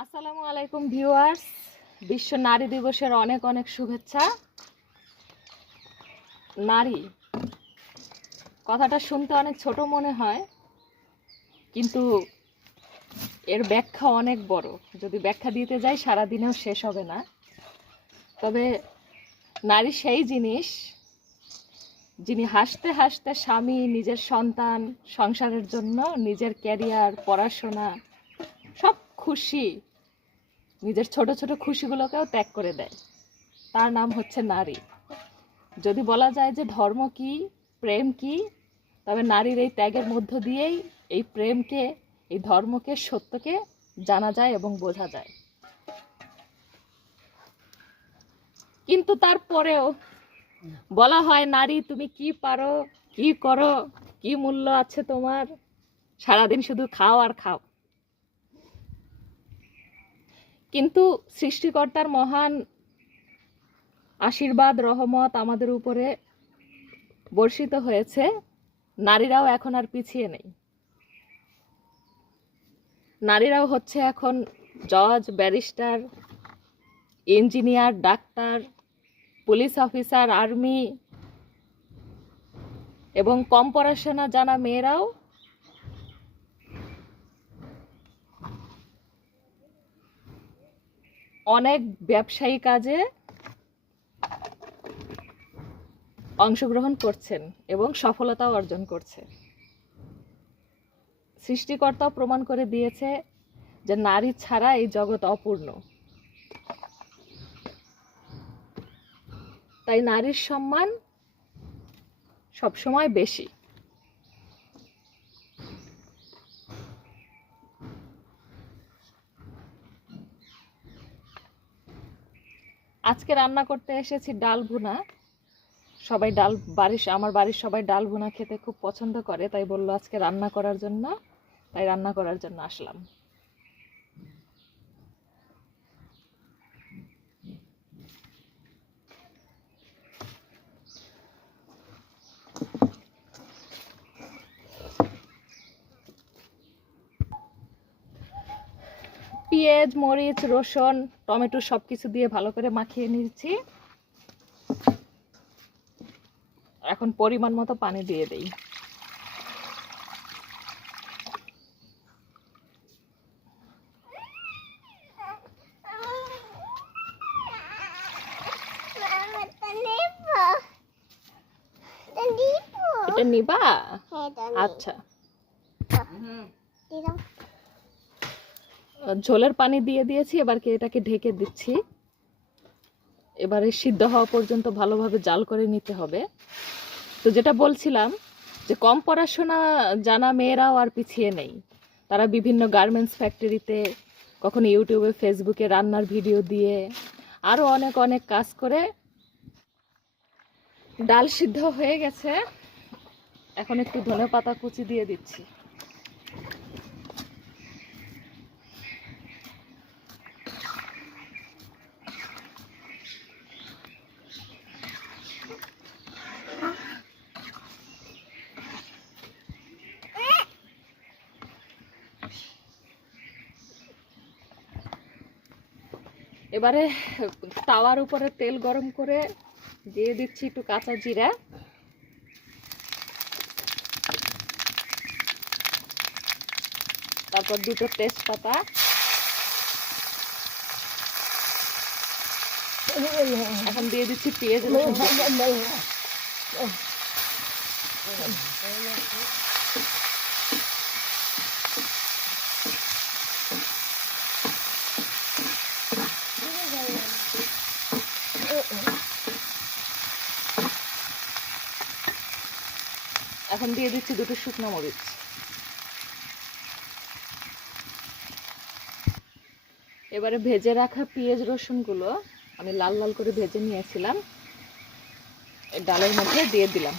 আসসালামু আলাইকুম ভিউয়ার্স, বিশ্ব নারী দিবসের অনেক অনেক শুভেচ্ছা। নারী কথাটা শুনতে অনেক ছোট মনে হয়, কিন্তু এর ব্যাখ্যা অনেক বড়। যদি ব্যাখ্যা দিতে যাই সারাদিনেও শেষ হবে না। তবে নারী সেই জিনিস যিনি হাসতে হাসতে স্বামী, নিজের সন্তান, সংসারের জন্য নিজের ক্যারিয়ার, পড়াশোনা সব খুশি, নিজের ছোট ছোট খুশিগুলোকেও ত্যাগ করে দেয়। তার নাম হচ্ছে নারী। যদি বলা যায় যে ধর্ম কি, প্রেম কি, তবে নারীর এই ত্যাগের মধ্য দিয়েই এই প্রেমকে, এই ধর্মকে, সত্যকে জানা যায় এবং বোঝা যায়। কিন্তু তারপরেও বলা হয়, নারী তুমি কি পারো, কি করো, কি মূল্য আছে তোমার, সারাদিন শুধু খাও আর খাও। কিন্তু সৃষ্টিকর্তার মহান আশীর্বাদ, রহমত আমাদের উপরে বর্ষিত হয়েছে। নারীরাও এখন আর পিছিয়ে নেই। নারীরাও হচ্ছে এখন জজ, barrister, engineer, doctor, police officer, army, এবং কম পড়াশোনা জানা মেয়েরাও অনেক ব্যবসায়ী কাজে অংশগ্রহণ করছেন এবং সফলতাও অর্জন করছে। সৃষ্টিকর্তাও প্রমাণ করে দিয়েছে যে নারী ছাড়া এই জগৎ অপূর্ণ। তাই নারীর সম্মান সবসময় বেশি। আজকে রান্না করতে এসেছি ডাল ভুনা। সবাই আমার বাড়ির সবাই ডাল ভুনা খেতে খুব পছন্দ করে, তাই বললো আজকে রান্না করার জন্য। তাই রান্না করার জন্য আসলাম। পেঁয়াজ, মরিচ, রসুন, টমেটো সবকিছু দিয়ে ভালো করে মাখিয়ে নিয়েছি। এখন পরিমাণ মতো পানি দিয়ে দেই। এটা নিবা? আচ্ছা, ঝোলের পানি দিয়ে দিয়েছি। এবার এটাকে ঢেকে দিচ্ছি। এবারে সিদ্ধ হওয়া পর্যন্ত ভালোভাবে জাল করে নিতে হবে। তো যেটা বলছিলাম, যে কম পড়াশোনা জানা মেয়েরাও আর পিছিয়ে নেই। তারা বিভিন্ন গার্মেন্টস ফ্যাক্টরিতে, কখনো ইউটিউবে, ফেসবুকে রান্নার ভিডিও দিয়ে, আরও অনেক অনেক কাজ করে। ডাল সিদ্ধ হয়ে গেছে। এখন একটু ধনেপাতা কুচি দিয়ে দিচ্ছি। এবারে তাওয়ার উপরে তেল গরম করে দিয়ে দিচ্ছি একটু কাঁচা জিরা, তারপর দুটো তেজপাতা, এখন দিয়ে দিচ্ছি পেঁয়াজ, এখন দিয়ে দিচ্ছি দুটো শুকনো মরিচ। এবারে ভেজে রাখা পেঁয়াজ রসুনগুলো আমি লাল লাল করে ভেজে নিয়েছিলাম, এই ডালের মধ্যে দিয়ে দিলাম।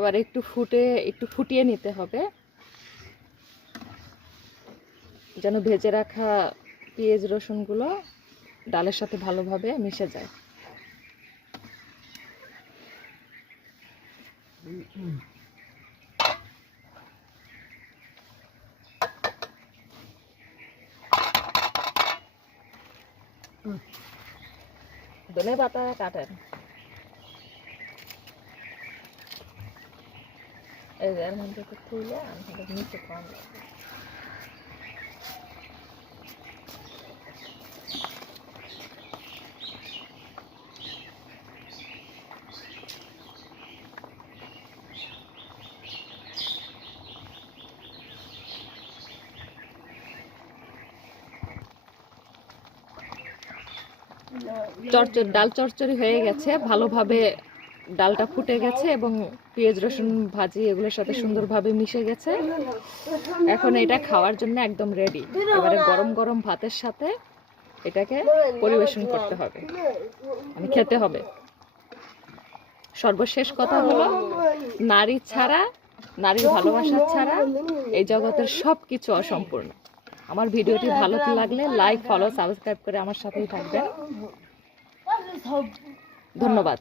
এবার একটু ফুটিয়ে নিতে হবে, যেন ভেজে রাখা পেঁয়াজ রসুনগুলো ডালের সাথে ভালোভাবে মিশে যায়। ধনে পাতা কাটেন, এই যে এর মধ্যে একটু তুলে আমাদের নিচে কম লাগবে। ডাল চচ্চড়ি হয়ে গেছে, ভালোভাবে ডালটা ফুটে গেছে এবং পেঁয়াজ রসুন ভাজি এগুলোর সাথে সুন্দরভাবে মিশে গেছে। এখন এটা খাওয়ার জন্য একদম রেডি। এবারে গরম গরম ভাতের সাথে এটাকে পরিবেশন করতে হবে, মানে খেতে হবে। সর্বশেষ কথা হলো, নারী ছাড়া, নারীর ভালোবাসা ছাড়া এই জগতের সবকিছু অসম্পূর্ণ। আমার ভিডিওটি ভালো লাগলে লাইক, ফলো, সাবস্ক্রাইব করে আমার সাথেই থাকবেন। ধন্যবাদ।